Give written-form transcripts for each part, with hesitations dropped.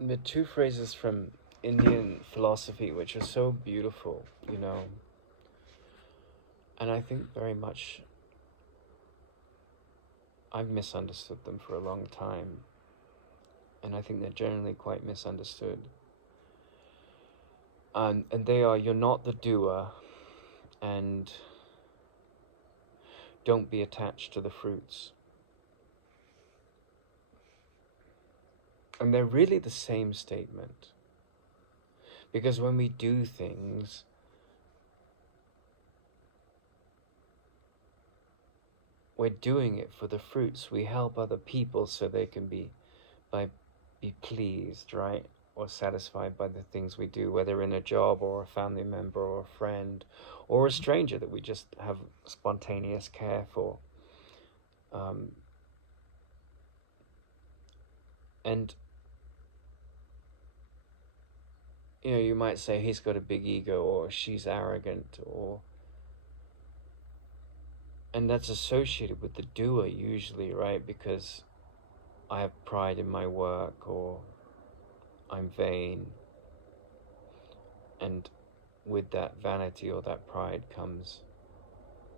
the two phrases from Indian philosophy which are so beautiful, you know, and I think very much I've misunderstood them for a long time, and I think they're generally quite misunderstood. And they are, you're not the doer, and don't be attached to the fruits. And they're really the same statement. Because when we do things, we're doing it for the fruits. We help other people so they can be pleased, right? Or satisfied by the things we do, whether in a job or a family member or a friend or a stranger that we just have spontaneous care for. Um, and you know, you might say he's got a big ego or she's arrogant, or and that's associated with the doer usually, right? Because I have pride in my work, or I'm vain, and with that vanity or that pride comes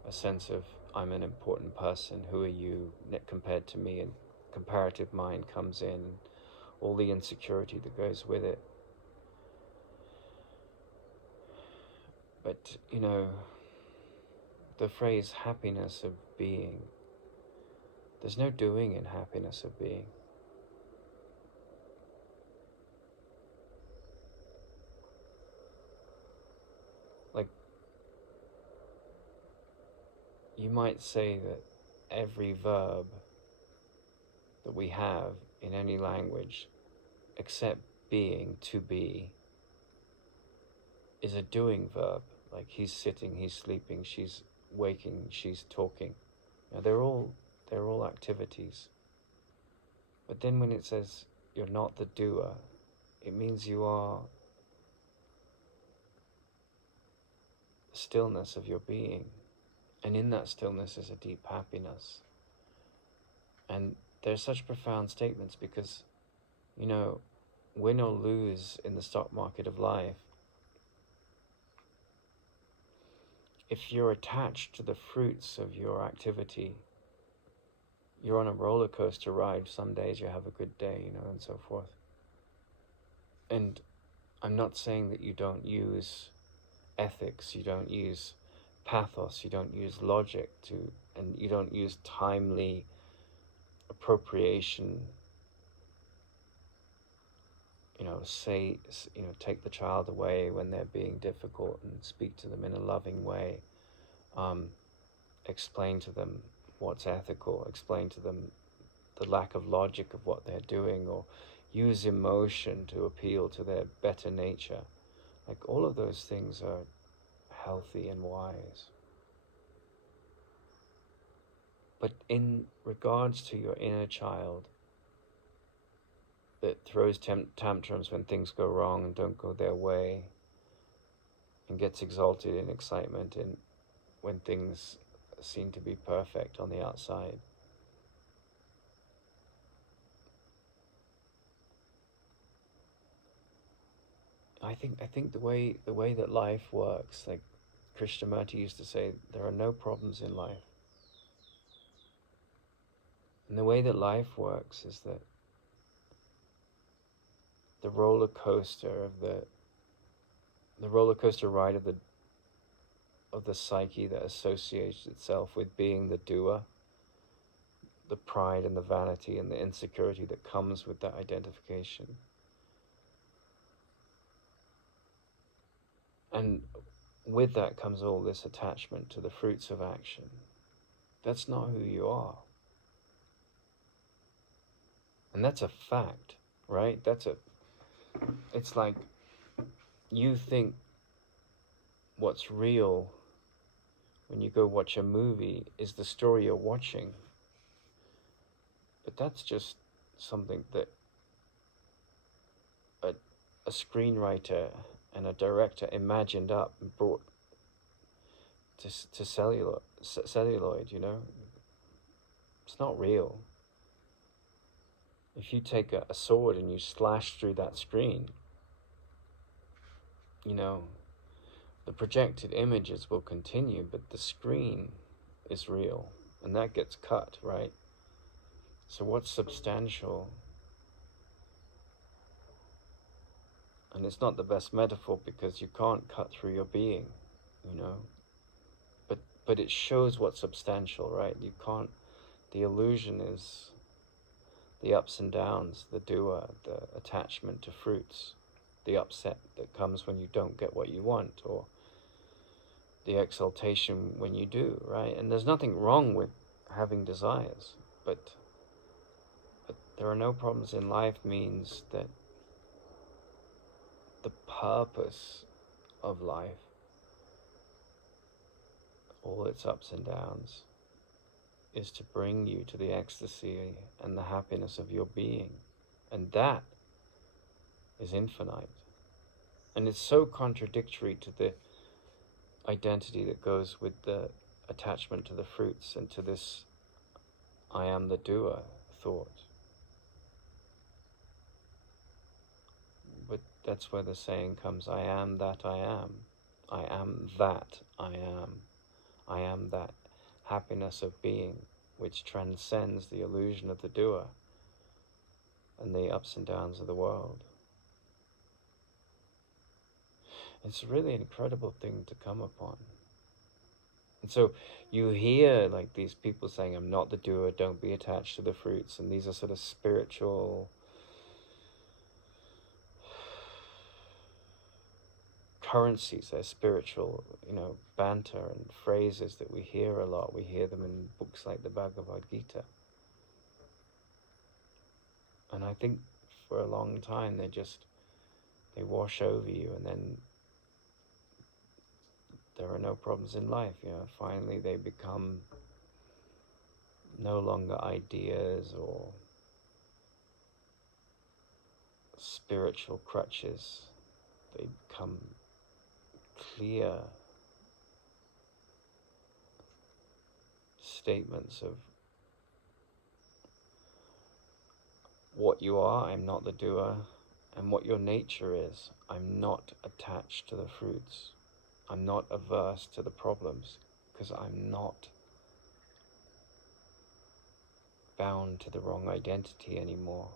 a sense of I'm an important person, who are you compared to me, and comparative mind comes in, all the insecurity that goes with it. But you know, the phrase happiness of being, there's no doing in happiness of being. Like, you might say that every verb that we have in any language, except being, to be, is a doing verb. Like, he's sitting, he's sleeping, she's waking, she's talking. Now, they're all activities. But then when it says you're not the doer, it means you are the stillness of your being. And in that stillness is a deep happiness. And they're such profound statements because, you know, win or lose in the stock market of life, if you're attached to the fruits of your activity, you're on a roller coaster ride. Some days you have a good day, you know, and so forth. And I'm not saying that you don't use ethics, you don't use pathos, you don't use logic and you don't use timely appropriation. You know, take the child away when they're being difficult and speak to them in a loving way. Explain to them what's ethical, explain to them the lack of logic of what they're doing, or use emotion to appeal to their better nature. Like, all of those things are healthy and wise. But in regards to your inner child that throws tantrums when things go wrong and don't go their way, and gets exalted in excitement when things seem to be perfect on the outside, I think the way that life works, like Krishnamurti used to say, there are no problems in life. And the way that life works is that the roller coaster ride of the psyche that associates itself with being the doer, the pride and the vanity and the insecurity that comes with that identification. And with that comes all this attachment to the fruits of action. That's not who you are. And that's a fact, right? It's like you think what's real when you go watch a movie is the story you're watching. But that's just something that a screenwriter and a director imagined up and brought to celluloid, you know? It's not real. If you take a sword and you slash through that screen, you know, the projected images will continue, but the screen is real, and that gets cut, right? So what's substantial? And it's not the best metaphor because you can't cut through your being, you know. But it shows what's substantial, right? You can't. The illusion is the ups and downs, the doer, the attachment to fruits, the upset that comes when you don't get what you want, or the exaltation when you do, right? And there's nothing wrong with having desires, but there are no problems in life means that the purpose of life, all its ups and downs, is to bring you to the ecstasy and the happiness of your being. And that is infinite. And it's so contradictory to the identity that goes with the attachment to the fruits and to this I am the doer thought. But that's where the saying comes, I am that I am. I am that I am. I am that happiness of being which transcends the illusion of the doer and the ups and downs of the world. It's really an incredible thing to come upon. And so you hear like these people saying, I'm not the doer, don't be attached to the fruits, and these are sort of spiritual currencies, they're spiritual, banter and phrases that we hear a lot. We hear them in books like the Bhagavad Gita. And I think for a long time they wash over you, and then there are no problems in life. Finally they become no longer ideas or spiritual crutches. They become clear statements of what you are, I'm not the doer, and what your nature is, I'm not attached to the fruits. I'm not averse to the problems because I'm not bound to the wrong identity anymore.